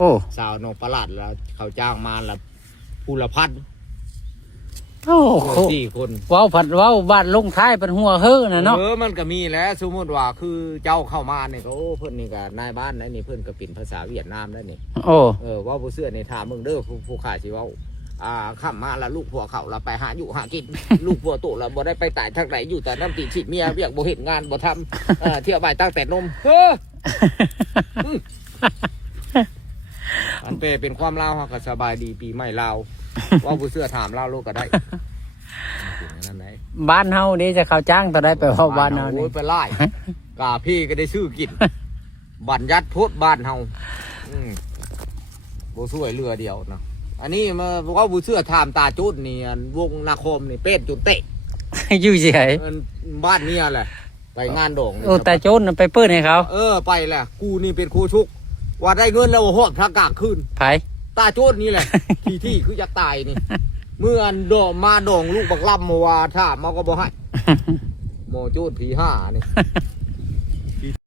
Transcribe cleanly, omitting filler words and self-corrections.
โอ้ สาวนกประหลาดแล้วเขาจ้างมาละผู้ละพัน โอ้ 4 คน ว้าวผัดว้าวบ้านลงท้ายเป็นหัวเฮ้อนะเนาะ มันก็มีแล้วสมมติว่าคือเจ้าเข้ามาเนี่ยก็โอ้เพิ่นนี่ก็นายบ้านได้นี่เพิ่นก็เป็นภาษาเวียดนามได้นี่ โอ้ ว่าผู้เสื้อในถามมึงเด้อผู้ขายสิเว้าข้ามมาละลูกผัวเขาละไปหาอยู่หากิน ลูกผัวโตละบ่ได้ไปตายทางไหนอยู่แต่น้ำตีฉีดเมียเรียกบ่เห็นงานบ่ทำเที่ยวไปตั้งแต่นมอันเป็นความลาวเฮาก็สบายดีปีใหม่ลาวว่าผู้เสื้อถามลาวโลกก็ได้นั่นไหน บ้านเฮานี่จะเขาจ้างต่อได้ไปว่าบ้านเฮานี่ โอ้ยไปไล่กาพี่ก็ได้ซื้อกินบัญญัติโทษบ้านเฮาบ่ช่วยเรือเดียวนะอันนี้มาว่าผู้เสื้อถามตาจุดนี่วงนาคมนี่เป็ดจุดเตะ อยู่เฉย บ้านเนี่ยแหละไปงานดอง โอ้แต่โจนไปเปิดให้เขา ไปแหละกูนี่เป็นครูชุกว่าได้เงินแล้วหอบพระกากขึ้น ไผ ตาโจดนี่แหละ ที่คือจะตายนี่ เมื่ออันดองมาดองลูกบักล่ำมาว่าถ้ามาก็บ่ให้โมโจดผีห่านี่